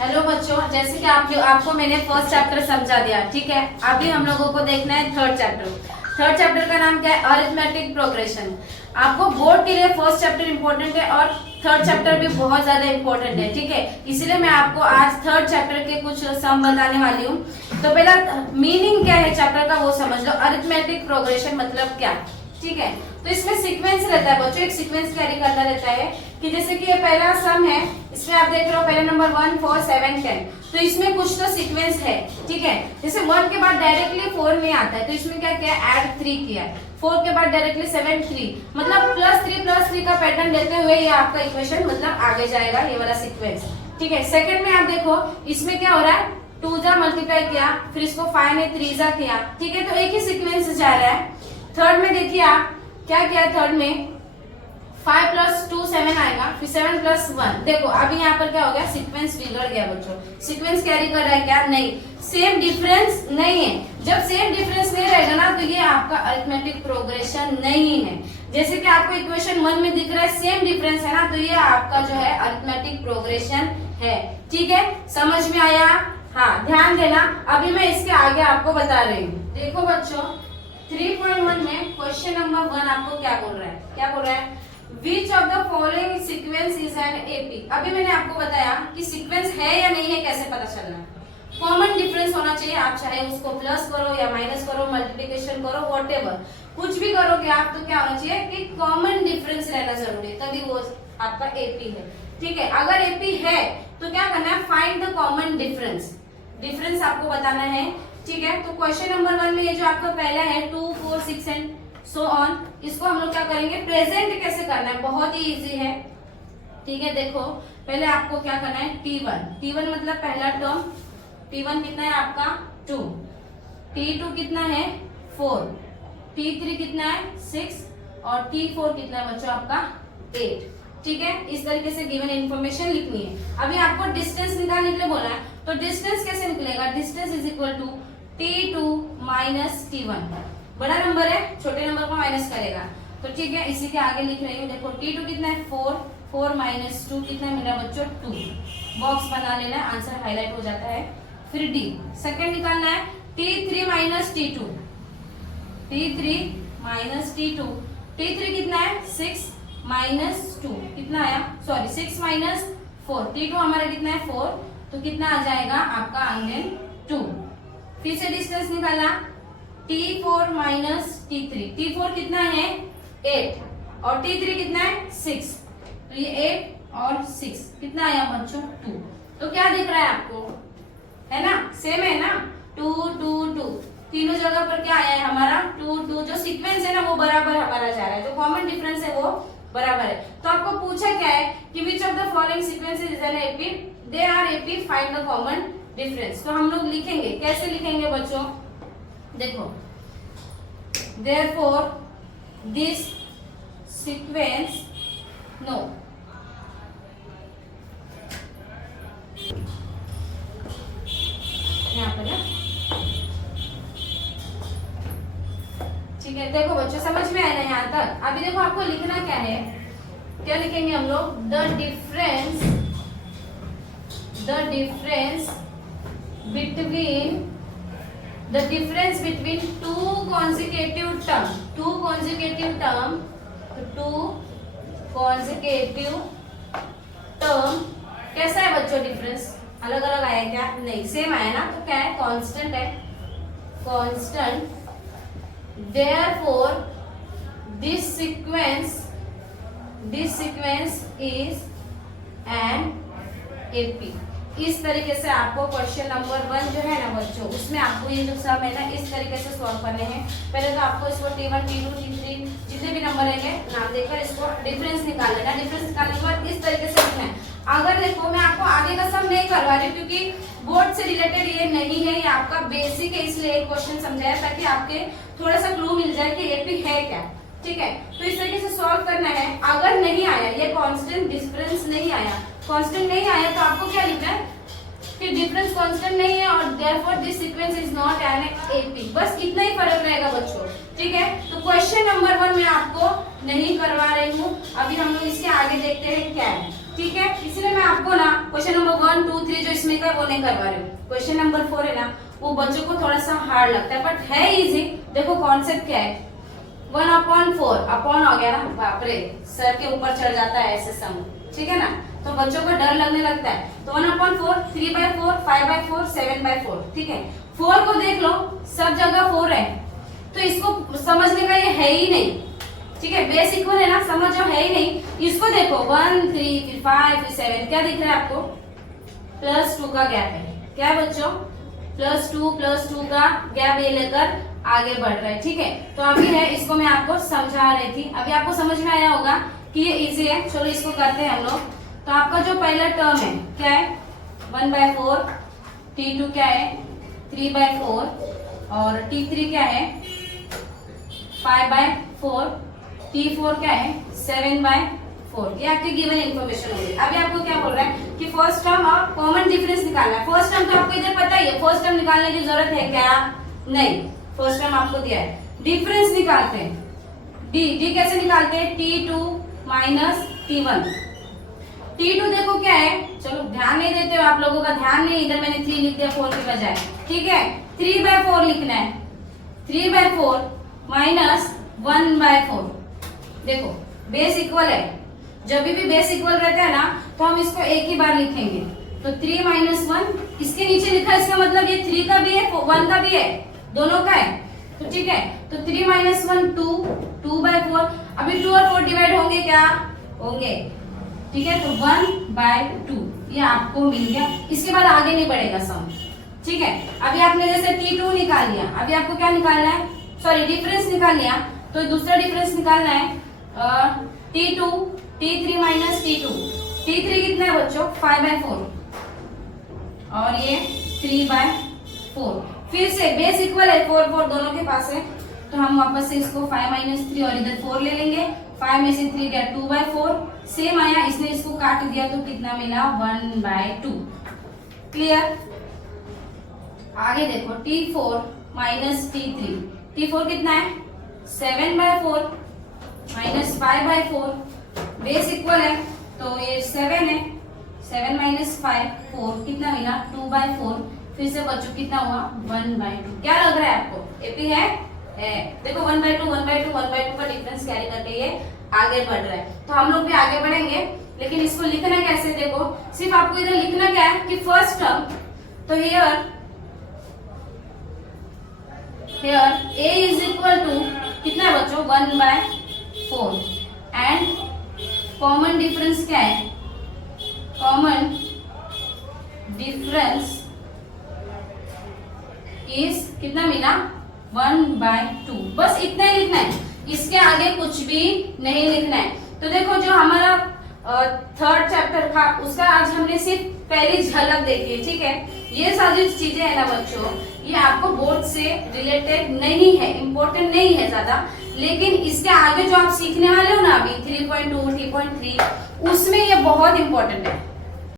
Hello बच्चों, जैसे कि आपको मैंने फर्स्ट चैप्टर समझा दिया, ठीक है। अभी हम लोगों को देखना है थर्ड चैप्टर। थर्ड चैप्टर का नाम क्या है? Arithmetic progression. आपको बोर्ड के लिए फर्स्ट चैप्टर इंपॉर्टेंट है और थर्ड चैप्टर भी बहुत ज्यादा इंपॉर्टेंट है, ठीक है। इसलिए मैं आपको आज थर्ड चैप्टर के कुछ सम बताने वाली हूँ। तो पहला मीनिंग क्या है चैप्टर का वो समझ लो। अरिथमेटिक प्रोग्रेशन मतलब क्या, ठीक है। तो इसमें सीक्वेंस रहता है बच्चों, एक सीक्वेंस कैरी करता रहता है कि जैसे कि ये पहला सम है, इसमें आप देख रहे हो पहला नंबर 1 4 7 10। तो इसमें कुछ तो सीक्वेंस है, ठीक है। जैसे 1 के बाद डायरेक्टली 4 नहीं आता है, तो इसमें क्या किया, ऐड 3 किया। 4 के बाद डायरेक्टली 7 3, मतलब +3 का पैटर्न लेते हुए ये आपका इक्वेशन मतलब आगे जाएगा, ये वाला सीक्वेंस, ठीक है। सेकंड में आप देखो इसमें क्या हो रहा है, 2 जा मल्टीप्लाई किया, फिर इसको 5 ने 3 जा किया, ठीक है। तो एक ही सीक्वेंस जा रहा है। थर्ड में देखिए आप क्या किया, थर्ड में 5 + 2 7 आएगा, फिर 7 + 1। देखो अभी यहाँ पर क्या हो गया, सीक्वेंस बिगड़ गया बच्चों। सीक्वेंस कैरी कर रहा है क्या? नहीं, सेम डिफरेंस नहीं है। जब सेम डिफरेंस नहीं रहेगा ना तो ये आपका अरिथमेटिक प्रोग्रेशन नहीं है। जैसे कि आपको इक्वेशन 1 में दिख रहा है सेम डिफरेंस है ना, तो ये आपका जो है अरिथमेटिक प्रोग्रेशन है, ठीक है। समझ में आया? हाँ, ध्यान देना। अभी मैं इसके आगे आपको बता रही हूँ। देखो बच्चों 3.1 में क्वेश्चन नंबर 1 आपको क्या बोल रहा है, क्या बोल रहा है, Which of the following sequence is an AP? अभी मैंने आपको बताया कि सीक्वेंस है या नहीं है, कैसे पता चलना है। कॉमन डिफरेंस होना चाहिए, आप चाहे उसको प्लस करो या माइनस करो, मल्टीप्लिकेशन करो, व्हाटएवर कुछ भी करोगे आप, तो क्या होना चाहिए कि कॉमन डिफरेंस रहना जरूरी है, तभी वो आपका एपी है, ठीक है। अगर एपी है तो क्या करना है, find the common difference. Difference आपको बताना है, ठीक है। तो क्वेश्चन नंबर 1 में ये जो आपका पहला है 2 4 6 एंड सो ऑन, इसको हम लोग क्या करेंगे, प्रेजेंट कैसे करना है, बहुत ही इजी है, ठीक है। देखो पहले आपको क्या करना है, T1 मतलब पहला टर्म, T1 कितना है आपका 2, T2 कितना है 4, T3 कितना है 6 और T4 कितना है बच्चों आपका 8, ठीक है। इस तरीके से गिवन इन्फॉर्मेशन लिखनी है। अभी आपको डिस्टेंस निकालने के लिए बोला है, तो डिस्टेंस कैसे निकलेगा, distance is equal to T2 - T1। बड़ा नंबर है, छोटे नंबर को माइनस करेगा, तो ठीक है। इसी के आगे लिख रही हूँ, देखो T2 कितना है 4, 4 - 2 कितना मिला बच्चों 2। बॉक्स बना लेना है, आंसर हाईलाइट हो जाता है। फिर डी सेकंड निकालना है, T3 - T2, T3 - T2, T3 कितना है 6 - 2 कितना आया, सॉरी 6 - 4, T2 हमारा कितना है 4, तो कितना आ जाएगा आपका आंगन 2। फिर से डिस्टेंस निकाला, T4 - T3, T4 कितना है 8 और T3 कितना है 6, तो ये 8 और 6 कितना आया बच्चों 2। तो क्या दिख रहा है आपको, है ना, सेम है ना, 2 2 2, तीनों जगह पर क्या आया है हमारा 2 2। जो सीक्वेंस है ना वो बराबर हमारा जा रहा है, जो कॉमन डिफरेंस है वो बराबर है। तो आपको पूछा क्या है कि which of the following sequences is an AP, they are AP, find the common difference. तो हम लोग लिखेंगे, कैसे लिखेंगे बच्चों, देखो therefore this sequence no यहाँ पर ना, ठीक है। देखो बच्चों समझ में आया ना यहाँ तक। अभी देखो आपको लिखना क्या है, क्या लिखेंगे हम लोग, the difference between two consecutive term कैसा है बच्चों, डिफरेंस अलग अलग आया क्या, नहीं सेम आया ना, तो क्या है कांस्टेंट है, constant. therefore this sequence is an AP। इस तरीके से आपको क्वेश्चन नंबर 1 जो है ना बच्चों, उसमें आपको ये जो सम है ना इस तरीके से सॉल्व करने हैं। पहले तो आपको इसको T1 T2 T3 जितने भी नंबर रहेंगे नाम देकर इसको डिफरेंस निकाल लेना। डिफरेंस निकालने के बाद इस तरीके से लिखना है। अगर देखो मैं आपको आगे का सम नहीं करवा रही क्योंकि बोर्ड से रिलेटेड ये नहीं है, ये आपका बेसिक है, इसलिए एक क्वेश्चन समझाया ताकि आपके थोड़ा सा क्लू मिल जाए कि एपी है क्या, ठीक है। तो इस तरीके से सॉल्व करना है। अगर नहीं आया, ये कांस्टेंट डिफरेंस नहीं आया, कांस्टेंट नहीं आया, तो आपको क्या लिखना है कि डिफरेंस कांस्टेंट नहीं है और therefore this sequence is not an AP. बस इतना ही फर्क रहेगा बच्चों, ठीक है। तो क्वेश्चन नंबर 1 मैं आपको नहीं करवा रही हूँ, अभी हम लोग इसके आगे देखते हैं क्या है, ठीक है। इसलिए मैं आपको ना क्वेश्चन नंबर 1 2 3 जो इसमें का है वो नहीं करवा रही हूँ। क्वेश्चन नंबर 4 है ना, वो बच्चों को थोड़ा सा हार्ड लगता है बट है इजी। देखो कॉन्सेप्ट क्या है, 1/4 अपॉन हो गया ना, बाप रे सर के ऊपर चढ़ जाता है ऐसे सम, ठीक है ना, तो बच्चों को डर लगने लगता है। तो 1/4, 3/4, 5/4, 7/4, ठीक है। 4 को देख लो, सब जगह 4 है, तो इसको समझने का ये है ही नहीं, ठीक है। बेस इक्वल है ना, समझ जो है ही नहीं। इसको देखो 1, 3, फिर 5, फिर 7, क्या दिख रहा है आपको? +2 का गैप है। क्या है बच्चों? +2 का गैप ये लेकर आगे बढ़ रहा है, ठीक है। तो अभी है, इसको मैं आपको समझा रही थी, अभी आपको समझ में आया होगा कि ये इजी है। चलो इसको करते हैं हम लोग। तो आपका जो पहला टर्म है क्या है? 1/4, T2 क्या है? 3/4 और T3 क्या है? 5/4, T4 क्या है? 7/4। ये आपकी गिवन इन्फॉर्मेशन होगी। अभी आपको क्या बोल रहा है कि फर्स्ट टर्म और कॉमन डिफरेंस निकालना है। फर्स्ट टर्म तो आपको इधर पता ही है, फर्स्ट टर्म निकालने की जरूरत है क्या? नहीं, फर्स्ट टर्म आपको दिया है। डिफरेंस निकालते हैं, डी कैसे निकालते हैं? T2 minus T1। T2 देखो क्या है, चलो ध्यान नहीं देते हो आप लोगों का, ध्यान नहीं, इधर मैंने 3 लिख दिया 4 की बजाय, ठीक है। 3/4 लिखना है, 3/4 माइनस 1/4। देखो बेस इक्वल है, जब भी बेस इक्वल रहता है ना तो हम इसको एक ही बार लिखेंगे। तो 3 माइनस 1 इसके नीचे लिखा है, इसका मतलब ये 3 का भी है 1 का भी है, दोनों का है, तो ठीक है। तो 3 माइनस 1 2, 2/4। अभी 2 और 4 डिवाइड होंगे क्या? होंगे, ठीक है। तो 1/2 ये आपको मिल गया। इसके बाद आगे नहीं बढ़ेगा सम, ठीक है। अभी आपने जैसे T2 निकाल लिया, अभी आपको क्या निकालना है? सॉरी डिफरेंस निकाल लिया, तो दूसरा डिफरेंस निकालना है T2, T3 minus T2। T3 कितना है बच्चों? 5/4 और ये 3/4। फिर से बेस इक्वल है, 4 दोनों के पास है, तो हम वापस से इसको 5 माइनस 3 और इधर 4 ले लेंगे। 5 में से 3 गया 2/4, सेम आया, इसने इसको काट दिया तो कितना मिला? 1/2। क्लियर? आगे देखो T4 माइनस T3। T4 कितना है? 7/4 माइनस 5/4, बेस इक्वल है तो ये 7 है, 7 माइनस 5 4, कितना मिला? 2/4। फिर से बच्चों कितना हुआ? 1/2। क्या लग रहा है आपको? एपी है? देखो 1/2 1/2 1/2 का डिफरेंस कैरी करके ये आगे बढ़ रहा है। तो हम लोग भी आगे बढ़ेंगे, लेकिन इसको लिखना कैसे? देखो सिर्फ आपको इधर लिखना क्या है कि फर्स्ट टर्म, तो here A is equal to कितना है बच्चों? 1/4 एंड कॉमन डिफरेंस क्या है? कॉमन डिफरेंस इज कितना मिला? 1/2। बस इतना ही लिखना है, इसके आगे कुछ भी नहीं लिखना है। तो देखो जो हमारा थर्ड चैप्टर था उसका आज हमने सिर्फ पहली झलक देखी है, ठीक है। ये सारी चीजें है ना बच्चों, ये आपको बोर्ड से रिलेटेड नहीं है, इम्पोर्टेंट नहीं है ज्यादा, लेकिन इसके आगे जो आप सीखने वाले हो ना अभी 3.2 3.3 उसमें ये बहुत इंपॉर्टेंट है।